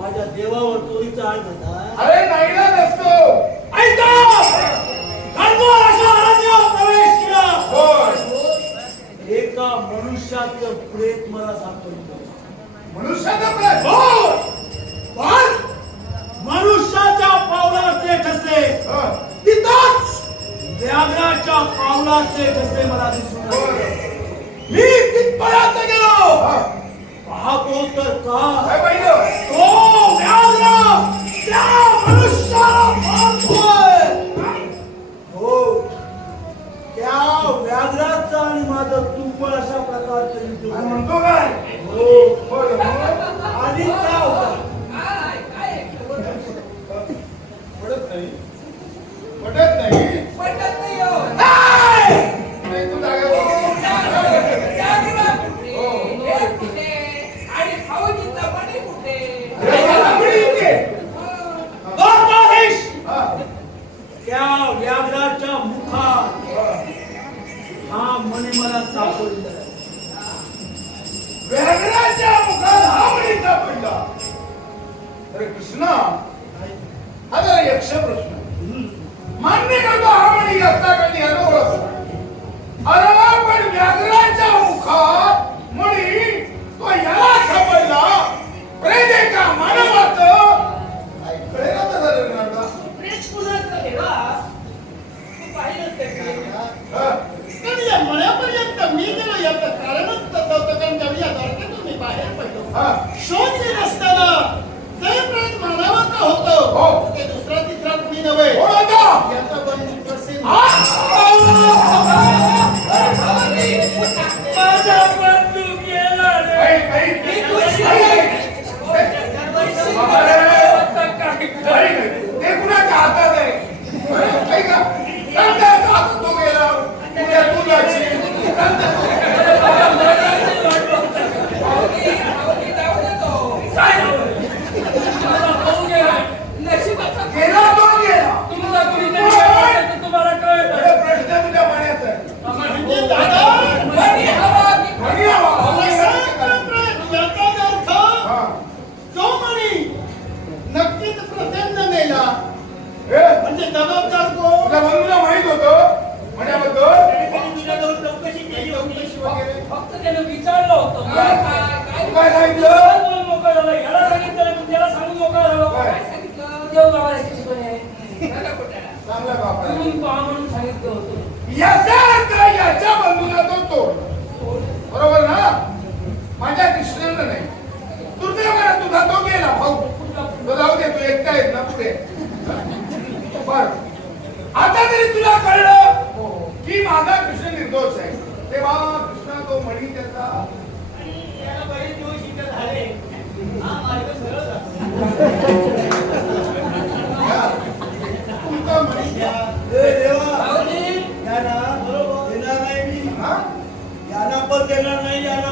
माझ्या देवावर चोरीचा आळ होता. अरे नाही ना नसतो. ऐका प्रवेश केला. एका मनुष्याचं प्रेत मला सापडलं. मनुष्याचं प्रेत? हो. पण मनुष्याच्या पावलाचे ठसे तिथंच व्याघ्राच्या पावलाचे ठसे मला दिसून आले. मी तिथपर्यंत गेलो. पाहतो तर का तो व्याघ्र त्या मनुष्याला मारतोय. हो, त्या व्याघ्राचा आणि माझं तुंबळ अशा प्रकारचं युद्ध म्हणतो काय? हो. आणि काय होतं? पडत नाही. पडत नाही. पडत नाही हो. नाही तू जागा आणि खाऊची चपाती कुठे? त्या व्याघ्राच्या मुखात हा मणी मला सापडला. व्याघ्राच्या मुखात हा मणी सापडला. अरे कृष्णा, हा जरा यक्ष प्रश्न. मान्य करतो हा मणी असता कधी अनुभव. अरे पण व्याघ्राच्या मुखात मणी तो याला सापडला. प्रेत एका मानवाचं ऐकले ना तर रंगनाथा. प्रेत कुणाचं देवा? तू पाहिलंच ते. पण या मळ्यापर्यंत मी गेलो याचं कारणच होतं, कारण ज्यावेळी या दरम्यान मी बाहेर पडलो. शोध घेत असताना ते प्रेत मानवाचं होतं. ते दुसरा तिसरा कुणी नव्हे. याचा बंधू प्रसिद्ध. माझा बंधू गेला रे. ते कुणाच्या हातात आहे? तो गेला. उद्या तू जाशील. वगैरे फक्त त्यानं विचारलं होतं काय? काय सांगितलं? काय बोलून मोकळा झाला याला सांगितलं पण त्याला सांगून मोकळा झाला काय? काय सांगितलं देव बाबा याची शिकवण आहे चांगला बाप आहे. तुम्ही पहा म्हणून सांगितलं होतं याचा अर्थ याच्या बंधूला तो तोड. बरोबर ना? माझ्या कृष्णानं नाही दुर्दैवाने तुझा तो गेला भाऊ. तो जाऊ दे, तू एकटा आहेत ना पुढे. बर आता तरी तुला कळलं की माझा कृष्ण निर्दोष आहे. तेव्हा कृष्ण तो मणी त्याचा आणि याला बरेच दिवस इथं झाले हा मार्ग सरळ जातो तुमचा म्हणी घ्या. भाऊजी, हा?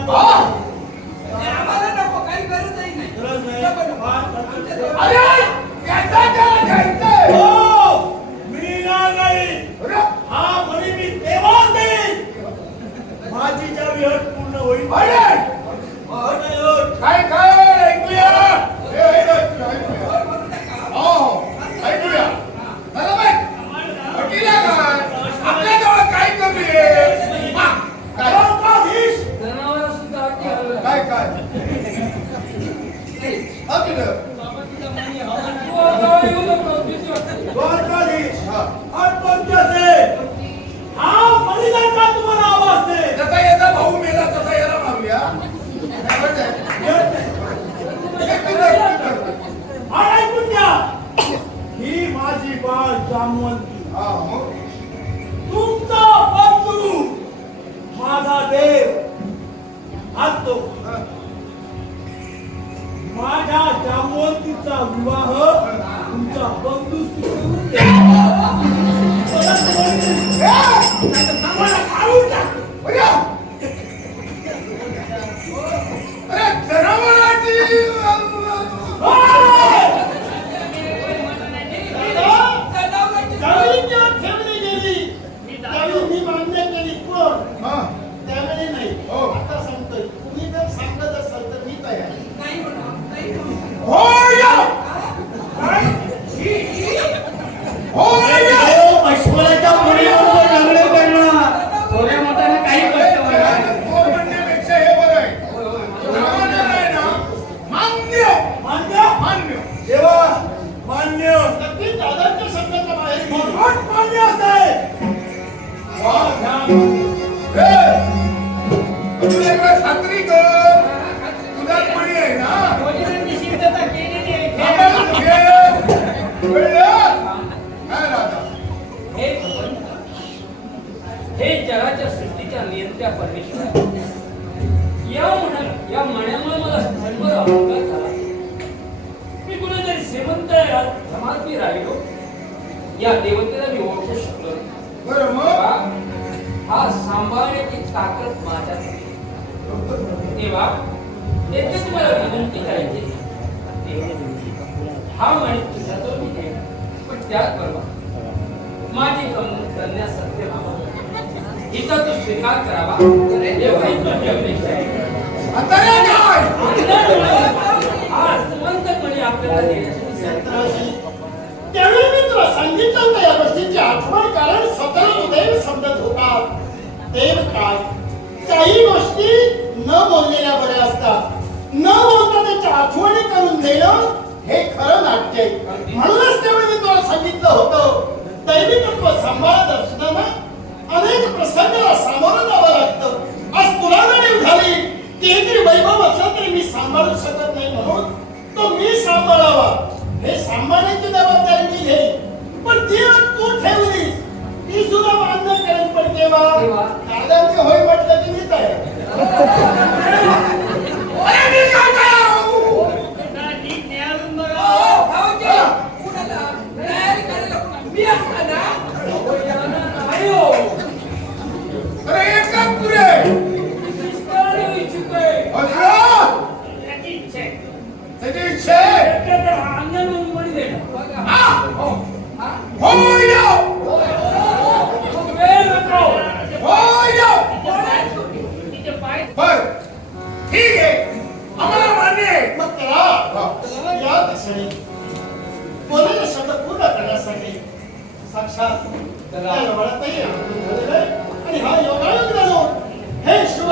हा? ते आम्हाला नको काही गरजही नाही गरज नाही. नको, नको. आमच्या जवळ- अरे याचा त्याला घ्यायचंय. अरे, हा म्हणी मी तेव्हाच देईन माझी ज्यावेळी अट पूर्ण होईल. अरे काय काय ऐकूया. ऐकूया. हो ऐकूया. झालं बाई? वकिला काय आपल्याजवळ काय कमी आहे? हा, काय जनावरं सुद्धा अगदी हलवलं. काय काय नाही. हा तुझं बाबा तिचा म्हणी हवा. तू आता येऊ नको, भीती वाटते. तुम्हाला आवाज दे. जसा याचा भाऊ मेला तसा याला मारूया. काय म्हणताय? हे तुझं- आणि ऐकून घ्या. ही माझी बाळ जामवंती, हा, मग? तुमचा बंधू, माझा देव असतो. हा. माझ्या जामवंतीचा विवाह तुमचा बंधू सुरू अरे जनावराची ठेवली गेली त्यावेळी मी मान्य केली पण हा. त्यावेळी नाही. हो. आता सांगतोय तुम्ही जर सांगत असाल तर मी तयार. नाही म्हणा, नाही म्हणा. होय होय ऐश्वर्याच्या मुलीवर लग्न करणार थोड्या मोठ्याने काही कष्ट होणार. तो म्हणण्यापेक्षा हे बरं आहे. जनावरं आहे ना, मान्य मान्य मान्य देवा मान्य नक्की दादांच्या शब्दाच्या बाहेर गेली. मान्य असेल. वा, हे, तुला एकदा खात्री कर तुझा कोणी आहे ना वडिलांनी सिद्धता केलेली आहे. आम्हाला घे. कळलं? काय राजा हे हे जगाच्या सृष्टीच्या नियंत्या परमेश्वर या मण्यामुळे मला जन्मर अहंकार झाला. मी कुणीतरी श्रीमंत धमाती राहिलो या देवतेला मी ओळखू शकलो नाही. बरं मग तेव्हा हा सांभाळण्याची ताकद माझ्यात आहे. तेव्हा येथे तुम्हाला विनंती करायची हा म्हणे तुझ्याजवळ मी आहे पण त्याचबरोबर माझी कन्या सत्यभामा हिचा तू स्वीकार करावा एवढी तुझी अपेक्षा आहे. आता रे काय आज श्रीमंतपणे आपल्याला देण्यासाठी संत्रासी. त्यावेळी मी तुला सांगितलं होतं या गोष्टीची आठवण कारण स्वतःला उदय समजत होता. देव काय काही गोष्टी न बोललेल्या बऱ्या असतात. न बोलता त्याच्या आठवणी करून देणं हे खरं नाट्य आहे. म्हणूनच त्यावेळी मी तुला सांगितलं होतं दैवी तत्व सांभाळ दर्शनानं अनेक प्रसंगाला सामोरं जावं लागतं. आज तुला जाणीव झाली की हे तरी वैभव असलं तरी मी सांभाळू शकत नाही म्हणून तो मी सांभाळावा हे सांभाळण्याची जबाबदारी मी घेईन. पण ती तू ठेवलीस ती सुद्धा मान्य करेन. पण तेव्हा दादांनी होय म्हटलं की मी तयार. अरे मी काय करू? नीट न्यायालून बघा. भाऊजी, कुणाला तयारी करायला मी असताना नाही हो. अरे एकच पुरे निष्काळजी इच्छुक आहे. असं त्याची इच्छा आहे. त्याची इच्छा आहे. त्याच्या अंगण मुंबई देणं. हा, हो. होय खूप वेळ नको. होय तिचे पाय बर ठीक आहे आम्हाला मान्य आहे. मग त्याला या दिशेने बोलायला शब्द पूर्ण करण्यासाठी साक्षात त्या लवळातही आगमन झालेलं आहे. आणि हा योगायोग घालून हे शिव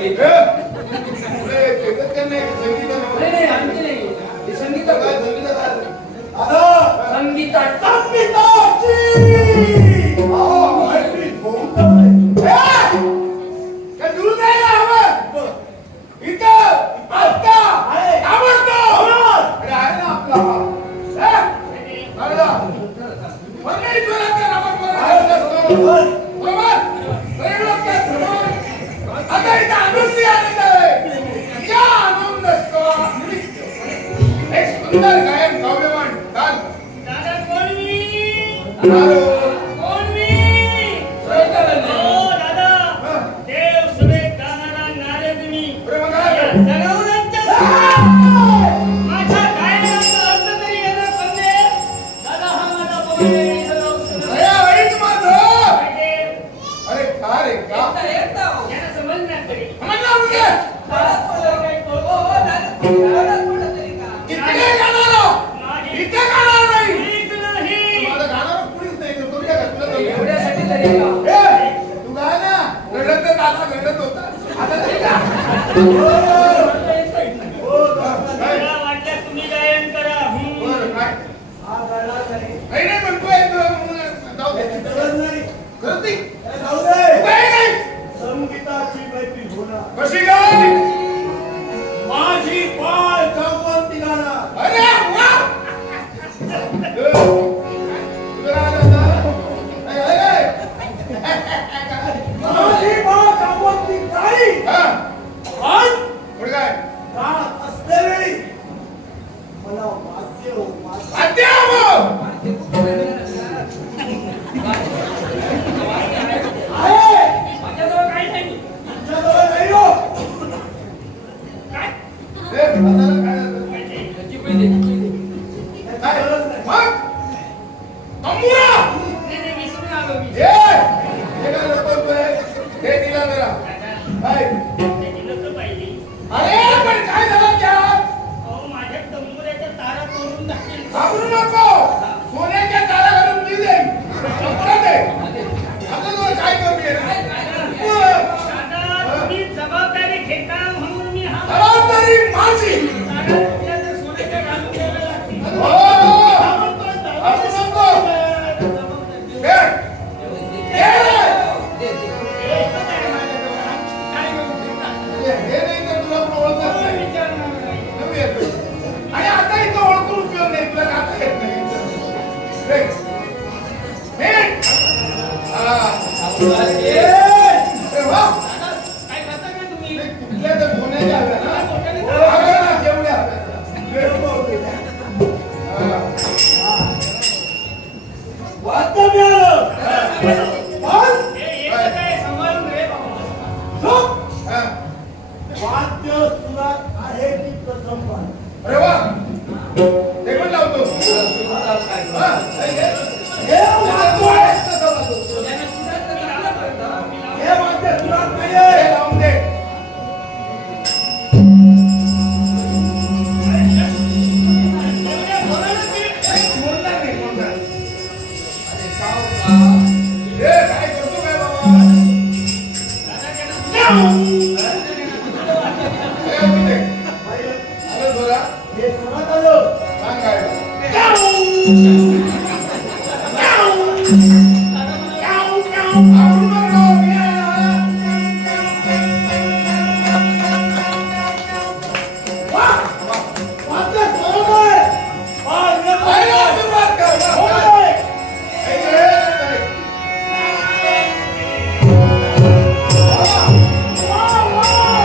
संगीत पुढे जगत त्यांना संगीत नाही नाही आमची नाही हे संगीत काय संगीत काय संगीताची काय दूर जायला हवं इथं आता आवडतो अरे आहे ना आपला परमेश्वराच्या नामात बरोबर आता इथं आनंदी आनंद आहे या आनंद असतो एक सुंदर गायन काव्यवान गान दादा कोण मी? हॅलो ओ दादा देव सुरेख गाणारा नारद मी या जगवण्याच्या सुरात माझ्या गायनाचा अर्थ तरी यांना समजेल. दादा हा माझा पवनदेवीचा गाव अरे का रे का यांना समजणार तरी म्हणला मुझे इथे गाणार इथे गाणार नाही कुणीच नाही. माझं गाणार कुणीच नाही तो करूया का तुला जमलं? एवढ्यासाठी तरी का ए, तू गाय ना रडत तर दादा रडत होता आता तरी गा. मला वाटलं तुम्ही गायन करा. बरं, काय? नाही नाही म्हणतोय तो, जाऊ दे. खरंच नाही. तू काय नाही? संगीताची मैत्री होणार. कशी गाय? माझी पाय चौपंती गाणार. अरे वा! तुझं काय झालं? ए, माझी पाय चौपंती गाई. हा, पण पुढे काय? गात असल्यावेळी मला वाद्य वाद्य हवं. आहे. माझ्याजवळ काही नाही तुमच्याजवळ नाही हो. काय? ए, हाताला काय झालं? चिपळी दे काय? मग? तंबुरा! नाही, विसरून आलो मी. ए, हे काय लपवतोय? हे दिला जरा. काय? त्याची नसं पाहिली. अरे, पण काय झालं त्यात? अहो, माझ्या तंबुऱ्याच्या तारा तोडून टाकेल. घाबरू नको. सोन्याच्या तारा घालून मी देईन. तंबुरा दे. आता तुला काय कमी आहे? दादा, तुम्ही जबाबदारी घेता म्हणून मी हा जबाबदारी माझी. तारा तुमच्या त्या सोन्याच्या घालून द्यायला लागतील. हो, घाबरू नको. हे, हे रे. हे नाही तर तुला पण ओळखत नाही. नवी येतो. आणि आता इथं ओळखून उपयोग नाही. तुला गाता येत नाही. हे. हे. हा. अरे वा. काय खाता का तुम्ही? हे कुठल्या तर गुन्ह्याच्या हव्या ना? हव्या ना, जेवढ्या हव्या. हा. वाद्य मिळालं. पण हे एकच आहे, सांभाळून रे बाबा. हा. वाद्य सुरात आहे की प्रथम पान. अरे वा. ते पण लावतो. हा. हे वाद्य आहे. हे वाद्य सुरात नाहीये. हे लावून दे. मोडणार नाही, मोडणार. हे काय करतो काय बाबा? हे लावून दे. आलं बघा. हे सुरात आलं. सांग काय. आवडू नको. मी आहे. वाद्य बरोबर. अरे वा, सुरुवात कर. वा, वा. होय. हे घे. वा, वा.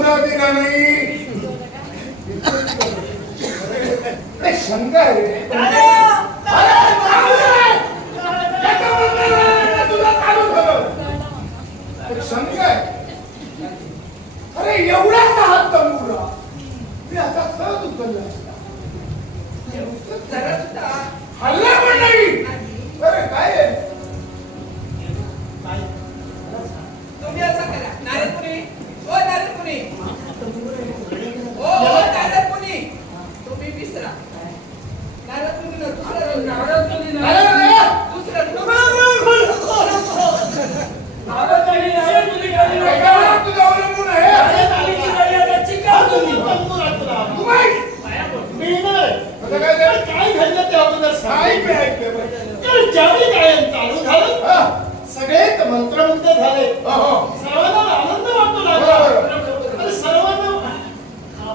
तंबूरा दिला नाही अरे शंका आहे रे. अरे चालू आहे. याचं म्हणणं आहे, तुला चालू झालं. अरे शंका आहे. अरे एवढाच हात तंबूरा मी आता सहज उचलला असता. हल्ला पण नाही. अरे काय आहे? तुम्ही असं करा नारदमुनी ओ नारदमुनी ओ नारदमुनी तुम्ही विसरा नारदमुनीला दुसरं एका वेळात तुझं अवलंबून आहे. तू बाई. आता काय ते? काय घडलं ते अगोदर काय सांग. पे ऐकलं बाई? तर ज्यावेळी गायन चालू झालं हा. सगळेच मंत्रमुग्ध झाले. हो. सर्वांना आनंद वाटू लागला. बरोबर. आणि सर्वांना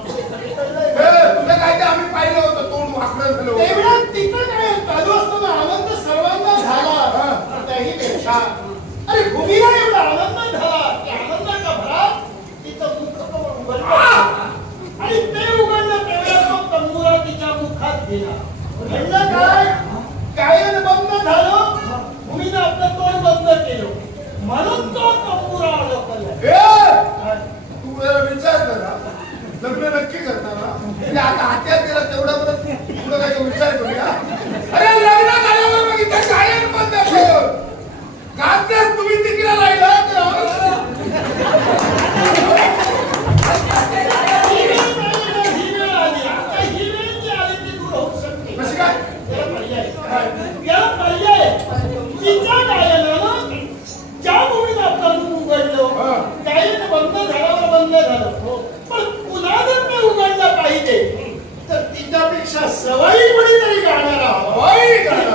तुझं काय ते आम्ही पाहिलं होतं तोंड वाकडं झालं होतं. तेवढ्यात तिथं काय चालू असताना आनंद सर्वांना झाला. त्याही पेक्षा अरे भूमीला एवढा आनंद झाला की आनंदाच्या भरात तिचं मुख उघडलं. आणि ते उघडलं तेव्हा तो तंबुरा तिच्या मुखात गेला. घडलं काय? गायन बंद झालं. भूमीनं आपलं तोंड बंद केलं. म्हणून तो तंबुरा अडकला. तू जरा विचार करा लग्न नक्की करणार ना म्हणजे आता हात्यात गेला तेवढा परत पुढं काय विचार करूया. अरे लग्न झाल्यावर मग इथं गायन बंद केलं. गाजर तुम्ही तिकीला राहिला तर ही वेळ आली. आता ही वेळ जी आली ती दूर होऊ शकते. कशी काय? याला पर्याय तिच्या गायनानं ज्या भूमीनं आपलं मुख उघडलं गायन बंद झाल्यावर बंद झालं. पण पुन्हा जर ते उघडलं पाहिजे तर तिच्यापेक्षा सवाई कोणीतरी गाणारा हवा.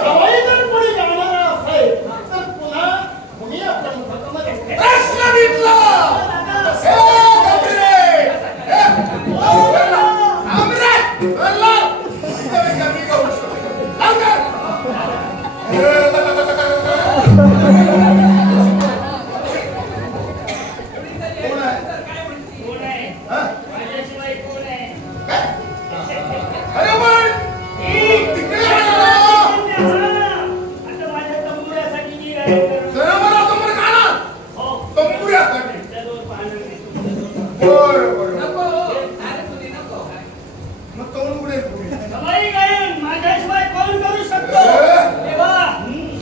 सवाई जर कोणी गाणारा असेल तर पुन्हा भूमी आपल्या मुखामध्ये असते. प्रश्न विचारला. नको नारदमुनी नको मग तोंड उघडेल पुढे. सवाई गायन माझ्याशिवाय कोण करू शकतो? तेव्हा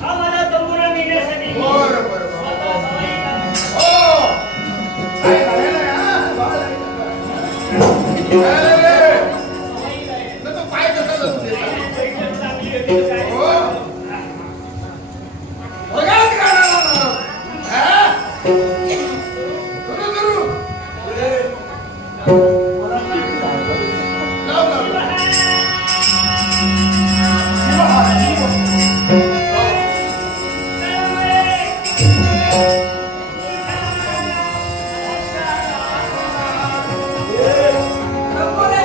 हा माझा तंबुरा नेण्यासाठी बरं, बरं, बरं. स्वतः सवाई गायन. हो. काय झालेलं आहे, हा? बाळ आहे का? काय रे? सवाई गायन. तर तो पाय कसा जातो त्याचा? बैठक चांगली होती काय? हो. बघाच गाणारा ना. हा? धरू, धरू. लाव, लाव, लाव. नको रे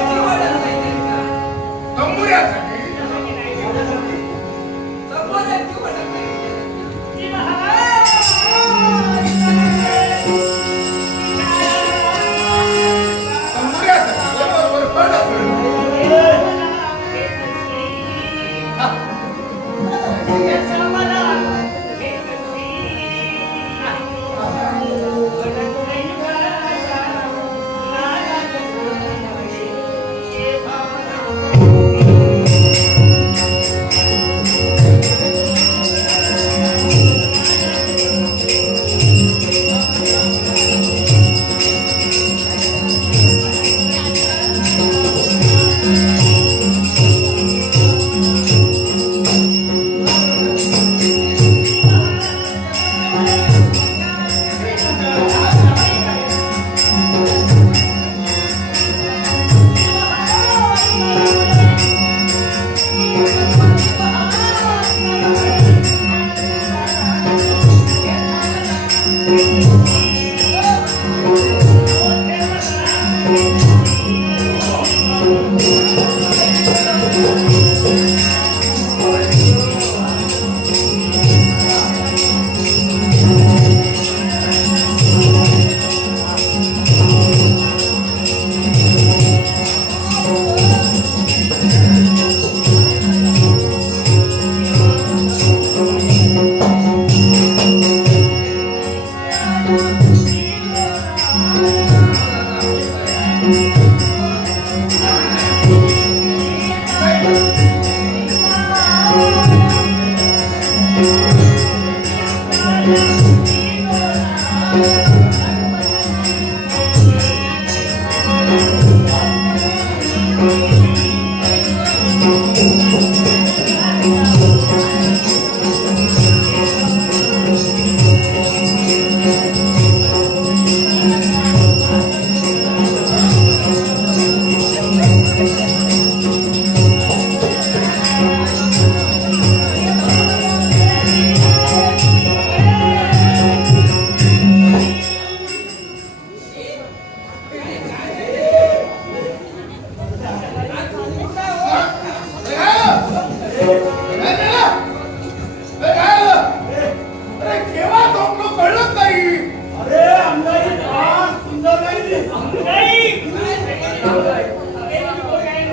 अरे केव्हा झोपलो कळत नाही. अरे अंगाई फार सुंदर नाही अंगाई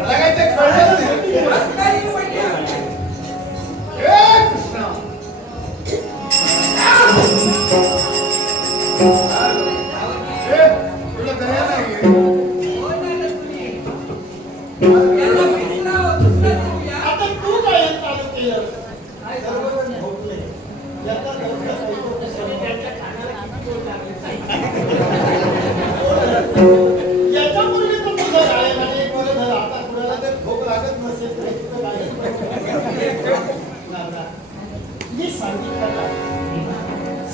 मला काय ते कळलं नाही. हे कृष्णा. हे, तुला दया नाहीये. आता तू काय चालू केलं सर्वजण झोपले याचा दौरा ऐकून सगळे त्यांच्या कानाला किती जोर लागले. याच्यापूर्वी तर मुलं शाळेमध्ये एक मुलं झालं आता कुणाला जर झोप लागत नसेल तर इतकं काय नाना, मी सांगितलं का?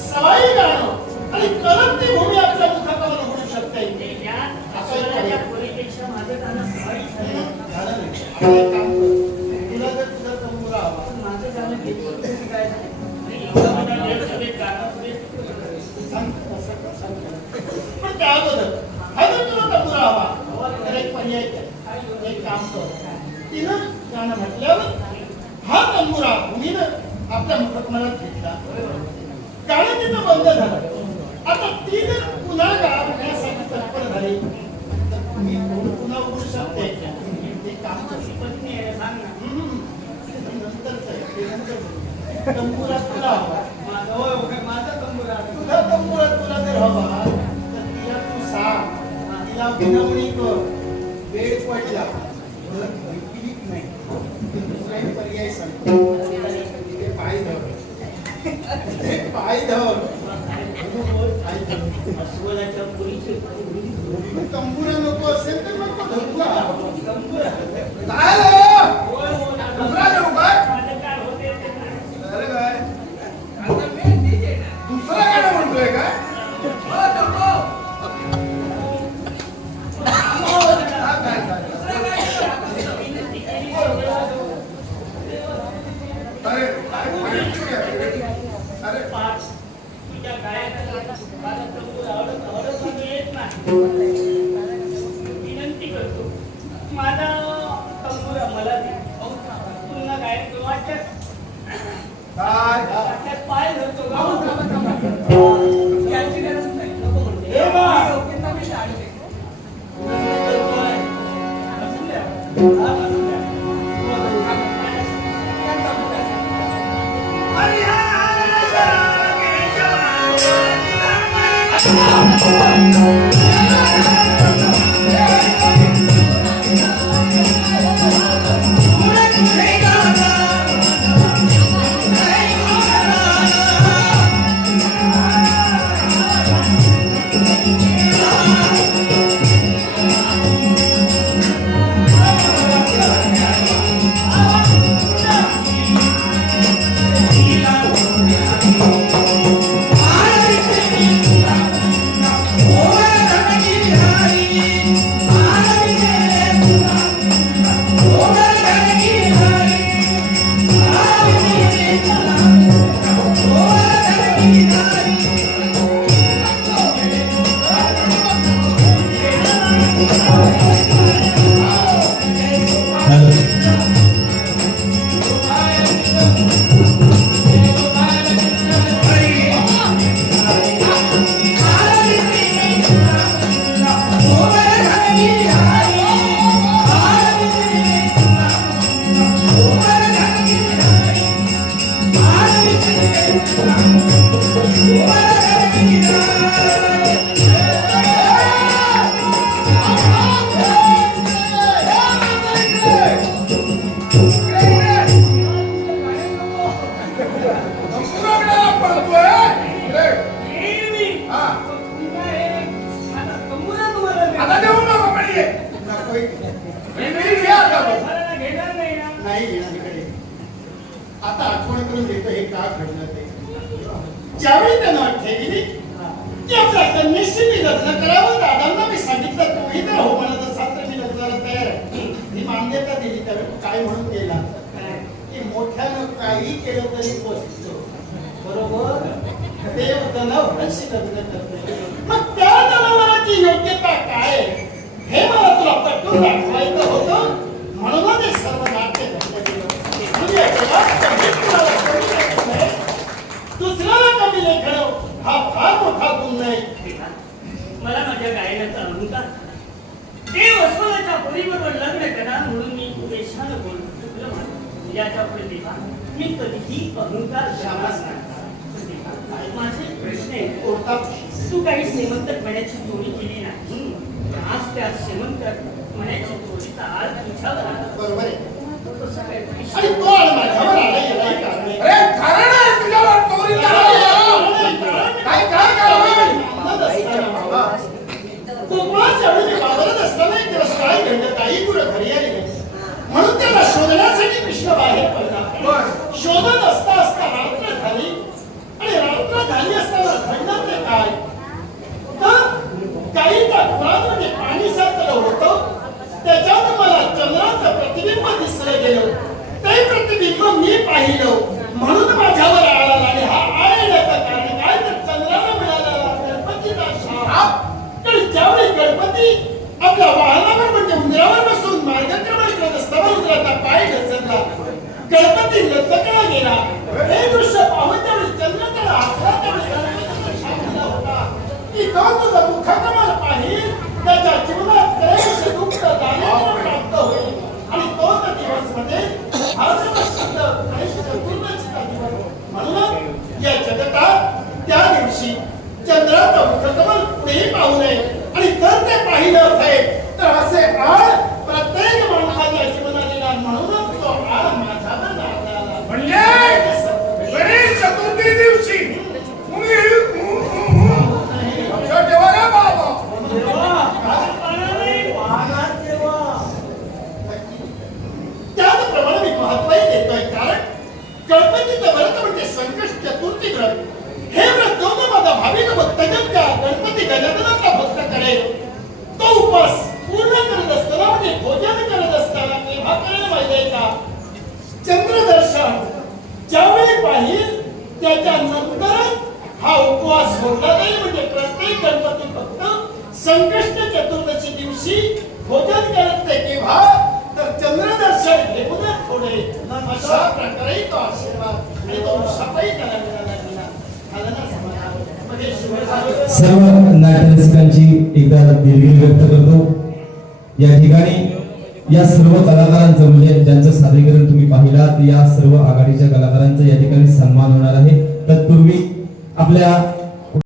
सवाई गाणं आणि कलम ती भूमी आपल्या मुखावर उघडू शकते. माझं गाणं सवाई झालं नाही. आता एक काम कर. तुला जर तुझा तंबुरा हवा माझं गाणं घेतलं काय सांगतो तसं कर, सांगतो. पण त्या अगोदर हा जर तुला तंबुरा हवा तर एक पर्याय द्या. एक काम कर. तिनं गाणं म्हटल्यावर हा तंबुरा भूमीनं आपल्या मुखकमलात घेतला. गाणं तिथं बंद झालं. आता ती जर पुन्हा गाण्यासाठी तत्पर झाली तर मी पुन्हा उघडू शकते. ते काम कर. पत्नी आहे सांग ना नंतरच आहे. ते नंतर बोलू. तंबुरा तुला हवा. माझा तंबुरा तुझा तंबुरा तुला जर हवा तर तिला तू सांग. तिला विनवणी कर. वेळ पडला तर ऐकलीच नाही तर दुसरा एक पर्याय सांगतो. तिथे पाय धर. तिथे पाय धर. पाय धर. अस्वलाच्या पुरीची तंबुरा नको असेल तर नको धरूला. तंबुरा काय झालं? होय होय दुसरा देऊ काय? माझं काय होते ते नाही. अरे काय? दुसरं गाणं म्हणतोय काय? हा, काय, काय? अरे, अरे, पाच तुझ्या गायकाला माझा तंबुरा आवडत म्हणजे येत नाही. विनंती करतो माझा तंबुरा मला दे. पुन्हा गायक वाटत काय? वाटत पाय धरतो याची गरज नाही नको म्हणते. हे बा. योग्यता मी टाळते. बसून द्या. हा, बसून द्या. अरे आता आठवण करून देतो हे का घडलं ते. ज्यावेळी त्यांना ठेवली की आपल्या कन्येशी मी लग्न करावं, दादांना मी सांगितलं तुम्ही तर हो म्हणत असाल तर मी लग्नाला तयार आहे. ही मान्यता दिली त्यावेळी काय म्हणून केला की मोठ्यानं काही केलं तरी पोचतो बरोबर. देव जनावरांशी लग्न करते, मग त्या जनावरांची योग्यता काय हे मला तुला पटवून दाखवायचं होतं. म्हणूनच हे सर्व नाट्य घडलं गेलं. दुसऱ्याला कमी लेखन हा फार मोठा गुण नाही. मला माझ्या गायनाचा अहंकार, देव अस्वलाच्या पोरीबरोबर लग्न करा म्हणून मी वेशानं बोलतो. याच्या पुढे देवा मी कधीही अहंकार श्यामास नाही. माझे प्रश्न आहे, कोणता तू काही श्रीमंत मण्याची चोरी केली नाही. आज त्या श्रीमंत मण्याची चोरीचा आज तुझ्यावर आला. बरोबर आहे. आणि तो आला माझ्यावर आला यालाही कारण आहे. अरे कारण आहे तुझ्यावर चोरीचा काय काय करावं? कोकणाच्या वेळी मी वावरत असताना एक दिवस काय घडलं, काही गुरं घरी आली नाही. म्हणून त्याला शोधण्यासाठी कृष्ण बाहेर पडला. शोधत असता असता रात्र झाली आणि रात्र झाली असताना घडलं ते काय तर काही त्या गुरांमध्ये पाणी साचलं होतं. त्याच्यात मला चंद्राचं प्रतिबिंब दिसलं गेलं. ते प्रतिबिंब मी पाहिलं म्हणून माझ्यावर आला. आणि हा आळण्याचं कारण काय तर चंद्राला मिळालेला गणपतीचा शाप. तर ज्यावेळी गणपती आपल्या वाहनावर म्हणजे उंदरावर बसून मार्गक्रमण करत असताना उंदराचा पाय घसरला, गणपती लटकला गेला. हे दृश्य पाहून त्यावेळी चंद्राकडे हसला. त्यावेळी गणपतीचा शाप दिला होता की तो तुझा मुखकमल पाहिल त्याच्या जीवनात क्लेश दुःख दारिद्र्य प्राप्त होईल. आणि तोच दिवस म्हणजे हा सर्व शब्द क्लेश चतुर्दशीचा दिवस. म्हणून या जगतात त्या दिवशी चंद्राचं मुखकमल पुढेही पाहू नये. आणि जर ते पाहिलं असेल तर असे आळ प्रत्येक माणसाच्या जीवनात येणार. म्हणूनच तो आळ माझ्यावर लागला. म्हणजे गणेश चतुर्थी दिवशी तुम्ही लक्षात ठेवा रे बाबा. त्याचप्रमाणे मी महत्वही देतोय कारण गणपतीचं व्रत म्हणजे संकष्ट चतुर्थी व्रत. हे व्रत जो माझा भाविक भक्तजन त्या गणपती गजाननाचा भक्त करेल तो उपास पूर्ण करत असताना म्हणजे भोजन करत असताना केव्हा करेल माहिती का? चंद्रदर्शन ज्यावेळी पाहिल त्याच्यानंतरच हा उपवास सोडला जाईल. म्हणजे प्रत्येक गणपती भक्त संकष्ट चतुर्दशी दिवशी भोजन करत ते केव्हा तर चंद्रदर्शन घेऊनच थोडे. अशा प्रकारे तो आशीर्वाद आणि तो शापही त्याला मिळाला गेला. झालं ना समाधान? म्हणजे शिवसागर सर्व नाट्यरसिकांची एकदा दिलगिरी व्यक्त करतो. या ठिकाणी या सर्व कलाकारांचं म्हणजे ज्यांचं सादरीकरण तुम्ही पाहिलात या सर्व आघाडीच्या कलाकारांचा या ठिकाणी सन्मान होणार आहे. तत्पूर्वी आपल्या